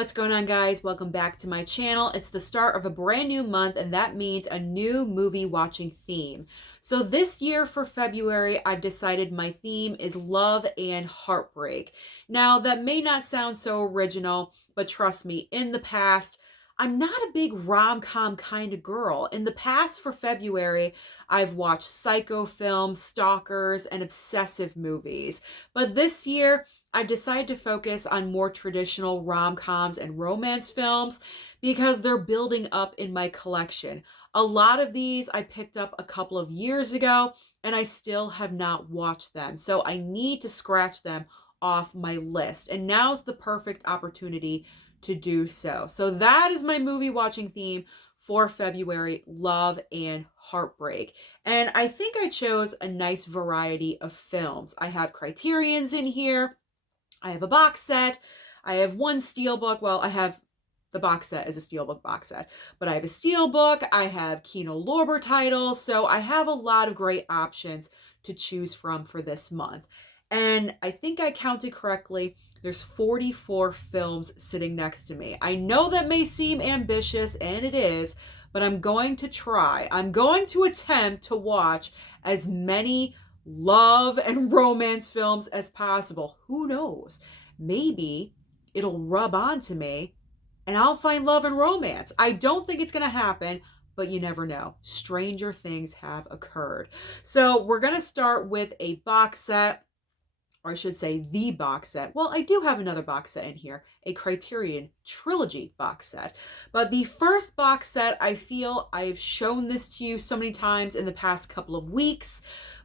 What's going on, guys? Welcome back to my channel. It's the start of a brand new month, and that means a new movie watching theme. So this year for February, I've decided my theme is love and heartbreak. Now, that may not sound so original, but trust me, in the past, I'm not a big rom-com kind of girl. In the past for February, I've watched psycho films, stalkers, and obsessive movies. But this year, I decided to focus on more traditional rom-coms and romance films because they're building up in my collection. A lot of these I picked up a couple of years ago and I still have not watched them. So I need to scratch them off my list. And now's the perfect opportunity to do so. So that is my movie watching theme for February, love and heartbreak. And I think I chose a nice variety of films. I have Criterions in here. I have a box set. I have one steelbook. Well, I have the box set as a steelbook box set, but I have a steelbook. I have Kino Lorber titles. So I have a lot of great options to choose from for this month. And I think I counted correctly. There's 44 films sitting next to me. I know that may seem ambitious, and it is, but I'm going to try. I'm going to attempt to watch as many love and romance films as possible. Who knows? Maybe it'll rub onto me and I'll find love and romance. I don't think it's going to happen, but you never know. Stranger things have occurred. So we're going to start with a box set, or I should say the box set. Well, I do have another box set in here, a Criterion Trilogy box set. But the first box set, I feel I've shown this to you so many times in the past couple of weeks.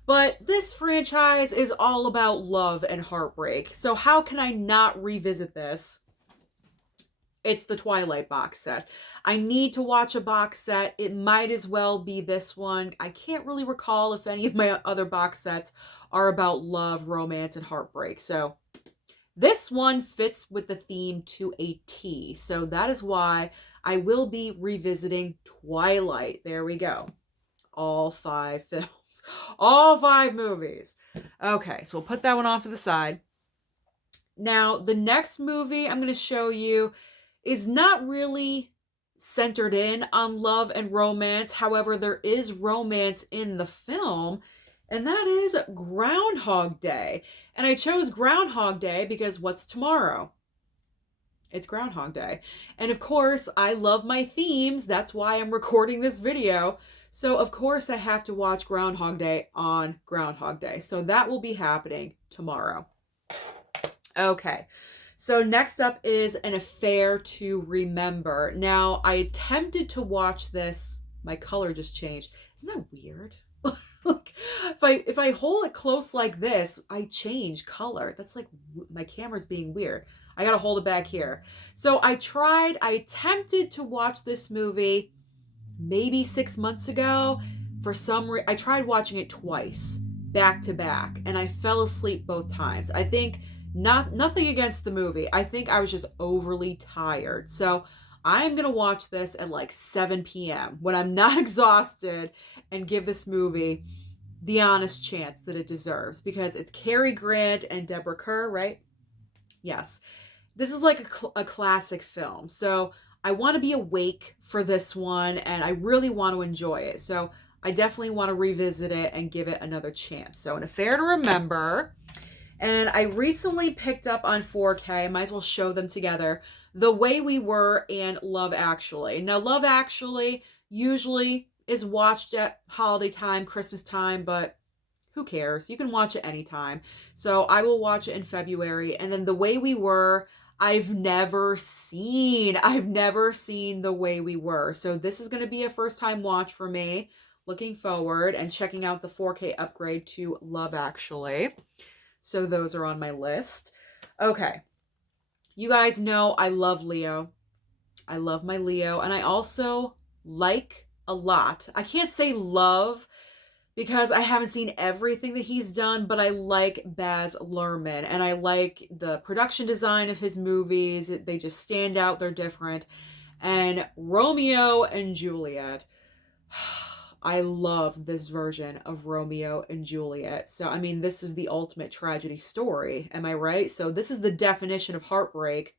But this franchise is all about love and heartbreak. So how can I not revisit this? It's the Twilight box set. I need to watch a box set. It might as well be this one. I can't really recall if any of my other box sets are about love, romance, and heartbreak. So this one fits with the theme to a T. So that is why I will be revisiting Twilight. There we go. All 5 films. All 5 movies. Okay, so we'll put that one off to the side. Now, the next movie I'm going to show you is not really centered in on love and romance. However, there is romance in the film, and that is Groundhog Day. And I chose Groundhog Day because what's tomorrow? It's Groundhog Day. And of course, I love my themes. That's why I'm recording this video. So of course I have to watch Groundhog Day on Groundhog Day. So that will be happening tomorrow. Okay. So next up is An Affair to Remember. Now, I attempted to watch this. My color just changed. Isn't that weird? Look, if I hold it close like this, I change color. That's like my camera's being weird. I gotta hold it back here. So I attempted to watch this movie maybe 6 months ago. For some reason, I tried watching it twice, back to back, and I fell asleep both times. I think nothing against the movie. I think I was just overly tired. So I'm gonna watch this at like 7 p.m. when I'm not exhausted and give this movie the honest chance that it deserves, because it's Cary Grant and Deborah Kerr, right? Yes. This is like a classic film. So I want to be awake for this one, and I really want to enjoy it. So I definitely want to revisit it and give it another chance. So An Affair to Remember. And I recently picked up on 4K, I might as well show them together, The Way We Were and Love Actually. Now, Love Actually usually is watched at holiday time, Christmas time, but who cares? You can watch it anytime. So I will watch it in February. And then The Way We Were, I've never seen The Way We Were. So this is going to be a first time watch for me. Looking forward and checking out the 4K upgrade to Love Actually. So those are on my list. Okay. You guys know I love Leo. I love my Leo. And I also like a lot. I can't say love because I haven't seen everything that he's done, but I like Baz Luhrmann. And I like the production design of his movies. They just stand out. They're different. And Romeo and Juliet. I love this version of Romeo and Juliet. So, I mean, this is the ultimate tragedy story. Am I right? So this is the definition of heartbreak.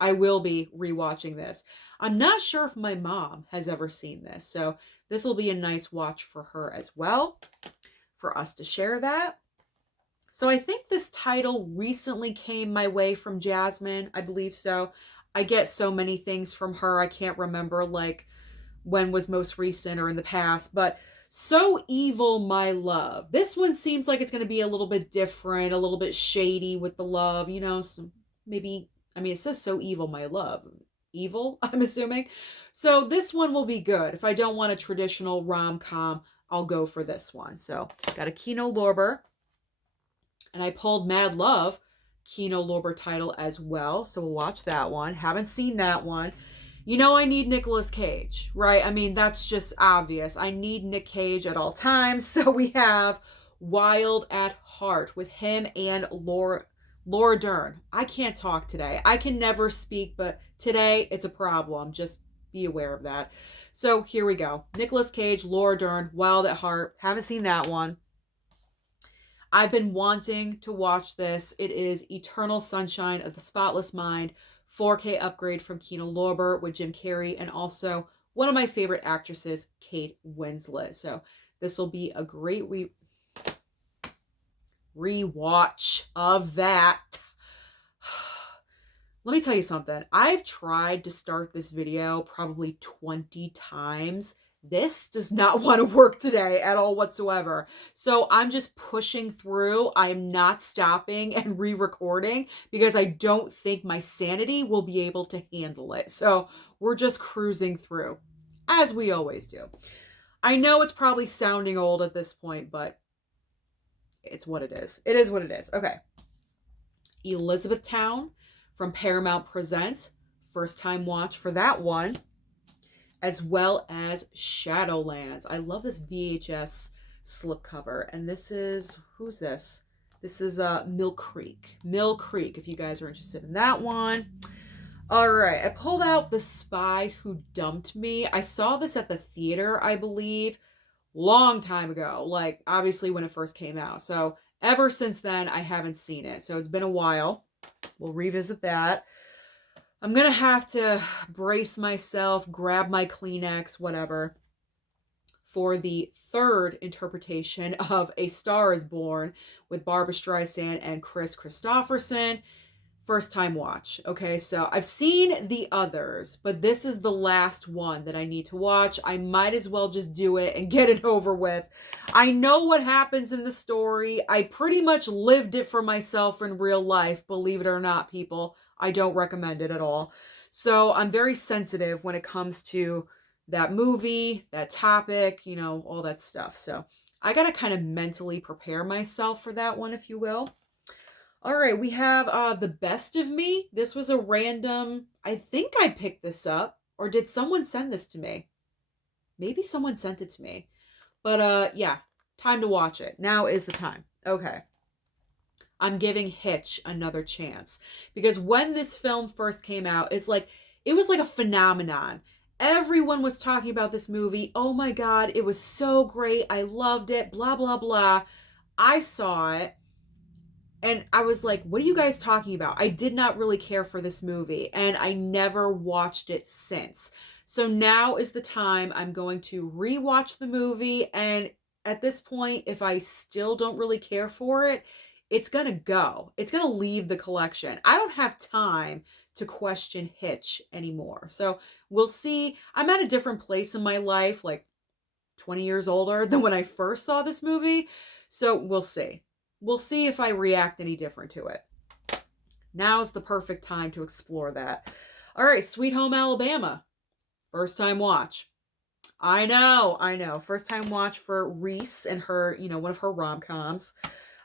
I will be rewatching this. I'm not sure if my mom has ever seen this, so this will be a nice watch for her as well, for us to share that. So I think this title recently came my way from Jasmine. I believe so. I get so many things from her. I can't remember like when was most recent or in the past, but So Evil, My Love. This one seems like it's going to be a little bit different, a little bit shady with the love, you know, some, maybe, I mean, it says So Evil, My Love. Evil, I'm assuming. So this one will be good. If I don't want a traditional rom-com, I'll go for this one. So got a Kino Lorber. And I pulled Mad Love, Kino Lorber title as well. So we'll watch that one. Haven't seen that one. You know I need Nicolas Cage, right? I mean, that's just obvious. I need Nick Cage at all times. So we have Wild at Heart with him and Laura Dern. I can't talk today. I can never speak, but today it's a problem. Just be aware of that. So here we go. Nicolas Cage, Laura Dern, Wild at Heart. Haven't seen that one. I've been wanting to watch this. It is Eternal Sunshine of the Spotless Mind, 4K upgrade from Kino Lorber with Jim Carrey, and also one of my favorite actresses, Kate Winslet. So this will be a great rewatch of that. Let me tell you something. I've tried to start this video probably 20 times. This does not want to work today at all whatsoever. So I'm just pushing through. I'm not stopping and re-recording because I don't think my sanity will be able to handle it. So we're just cruising through, as we always do. I know it's probably sounding old at this point, but it's what it is. It is what it is. Okay. Elizabethtown from Paramount Presents. First time watch for that one. As well as Shadowlands. I love this VHS slipcover. And this is, who's this? This is Mill Creek. Mill Creek, if you guys are interested in that one. All right, I pulled out The Spy Who Dumped Me. I saw this at the theater, I believe, long time ago. Like, obviously when it first came out. So ever since then, I haven't seen it. So it's been a while. We'll revisit that. I'm going to have to brace myself, grab my Kleenex, whatever, for the third interpretation of A Star is Born with Barbra Streisand and Chris Christopherson. First time watch. Okay, so I've seen the others, but this is the last one that I need to watch. I might as well just do it and get it over with. I know what happens in the story. I pretty much lived it for myself in real life, believe it or not, people. I don't recommend it at all. So I'm very sensitive when it comes to that movie, that topic, you know, all that stuff. So I got to kind of mentally prepare myself for that one, if you will. All right, we have The Best of Me. This was a random, I think I picked this up, or did someone send this to me? Maybe someone sent it to me. But yeah, time to watch it. Now is the time. Okay. I'm giving Hitch another chance. Because when this film first came out, it was like a phenomenon. Everyone was talking about this movie. Oh my God, it was so great. I loved it. Blah, blah, blah. I saw it. And I was like, what are you guys talking about? I did not really care for this movie. And I never watched it since. So now is the time I'm going to rewatch the movie. And at this point, if I still don't really care for it, it's going to go. It's going to leave the collection. I don't have time to question Hitch anymore. So we'll see. I'm at a different place in my life, like 20 years older than when I first saw this movie. So we'll see. We'll see if I react any different to it. Now's the perfect time to explore that. All right, Sweet Home Alabama. First time watch. I know. First time watch for Reese and her, you know, one of her rom-coms.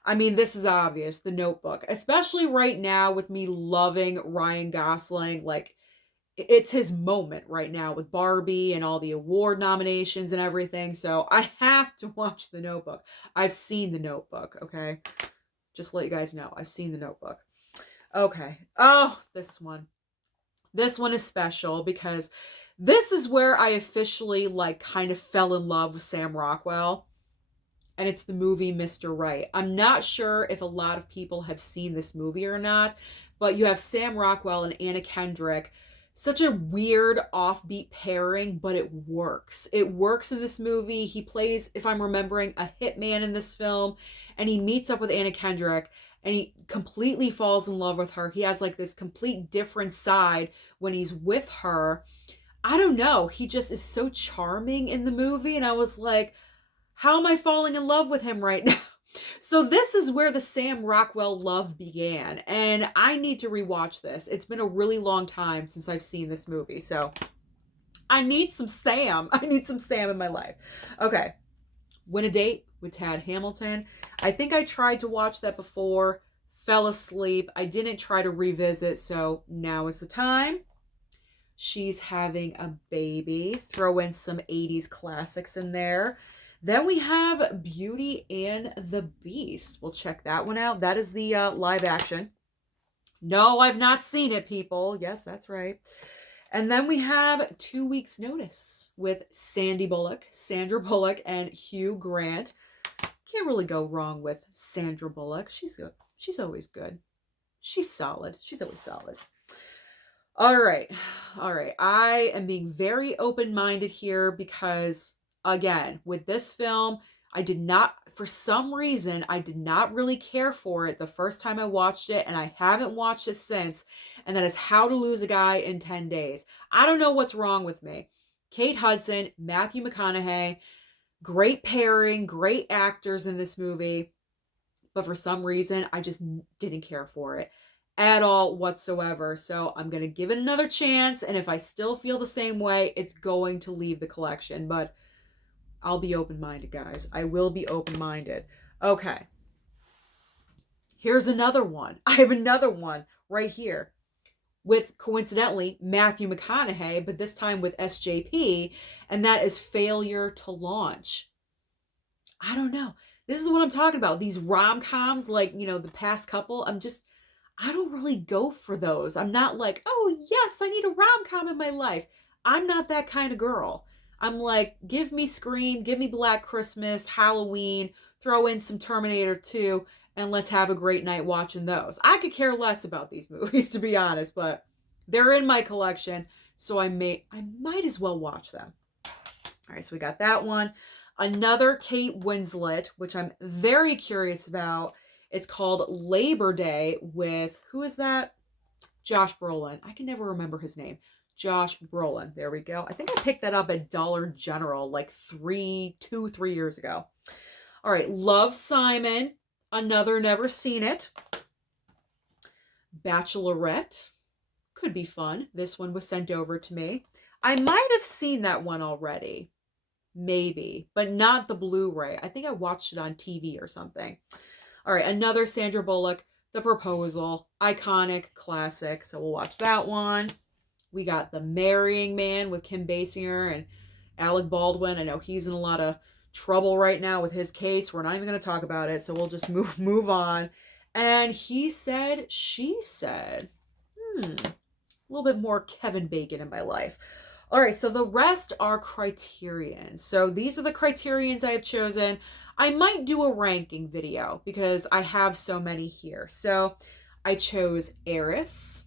I mean, this is obvious, The Notebook. Especially right now with me loving Ryan Gosling. Like, it's his moment right now with Barbie and all the award nominations and everything. So I have to watch The Notebook. I've seen The Notebook, okay? Just to let you guys know, I've seen The Notebook. Okay. Oh, this one. This one is special because this is where I officially, like, kind of fell in love with Sam Rockwell. and it's the movie Mr. Right. I'm not sure if a lot of people have seen this movie or not, but you have Sam Rockwell and Anna Kendrick. Such a weird offbeat pairing, but it works. It works in this movie. He plays, if I'm remembering, a hitman in this film, and he meets up with Anna Kendrick and he completely falls in love with her. He has like this complete different side when he's with her. I don't know. He just is so charming in the movie, and I was like, how am I falling in love with him right now? So this is where the Sam Rockwell love began, and I need to rewatch this. It's been a really long time since I've seen this movie, so I need some Sam. I need some Sam in my life. Okay, Win a Date with Tad Hamilton. I think I tried to watch that before, fell asleep. I didn't try to revisit, so now is the time. She's Having a Baby. Throw in some 80s classics in there. Then we have Beauty and the Beast. We'll check that one out. That is the live action. No, I've not seen it, people. Yes, that's right. And then we have 2 Weeks Notice with Sandra Bullock, and Hugh Grant. Can't really go wrong with Sandra Bullock. She's good. She's always good. She's solid. She's always solid. All right. I am being very open-minded here because, again, with this film, for some reason, I did not really care for it the first time I watched it, and I haven't watched it since, and that is How to Lose a Guy in 10 Days. I don't know what's wrong with me. Kate Hudson, Matthew McConaughey, great pairing, great actors in this movie, but for some reason, I just didn't care for it at all whatsoever. So I'm going to give it another chance, and if I still feel the same way, it's going to leave the collection, but I'll be open-minded, guys. I will be open-minded. Okay. Here's another one. I have another one right here with, coincidentally, Matthew McConaughey, but this time with SJP, and that is Failure to Launch. I don't know. This is what I'm talking about. These rom-coms, like, the past couple, I don't really go for those. I'm not like, oh, yes, I need a rom-com in my life. I'm not that kind of girl. I'm like, give me Scream, give me Black Christmas, Halloween, throw in some Terminator 2, and let's have a great night watching those. I could care less about these movies, to be honest, but they're in my collection, so I might as well watch them. All right, so we got that one. Another Kate Winslet, which I'm very curious about. It's called Labor Day with, who is that? Josh Brolin. I can never remember his name. Josh Brolin. There we go. I think I picked that up at Dollar General like 3 years ago. All right. Love, Simon. Another never seen it. Bachelorette. Could be fun. This one was sent over to me. I might have seen that one already. Maybe. But not the Blu-ray. I think I watched it on TV or something. All right. Another Sandra Bullock. The Proposal. Iconic. Classic. So we'll watch that one. We got The Marrying Man with Kim Basinger and Alec Baldwin. I know he's in a lot of trouble right now with his case. We're not even going to talk about it, so we'll just move on. And He Said, She Said. A little bit more Kevin Bacon in my life. All right, so the rest are Criterions. So these are the Criterions I have chosen. I might do a ranking video because I have so many here. So I chose Eris,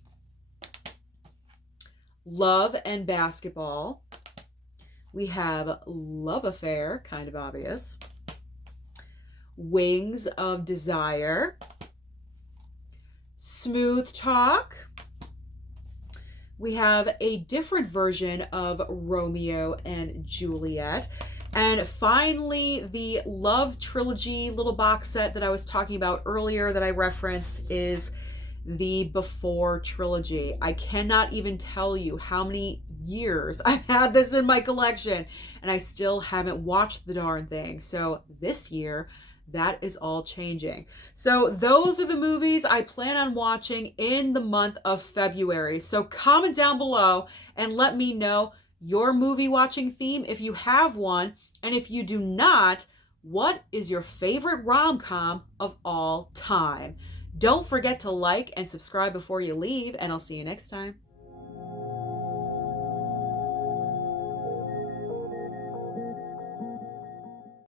Love and Basketball. We have Love Affair, kind of obvious. Wings of Desire. Smooth Talk. We have a different version of Romeo and Juliet. And finally, the Love Trilogy little box set that I was talking about earlier that I referenced is the Before Trilogy. I cannot even tell you how many years I've had this in my collection, and I still haven't watched the darn thing. So this year, that is all changing. So those are the movies I plan on watching in the month of February. So comment down below and let me know your movie watching theme if you have one. And if you do not, what is your favorite rom-com of all time? Don't forget to like and subscribe before you leave, and I'll see you next time.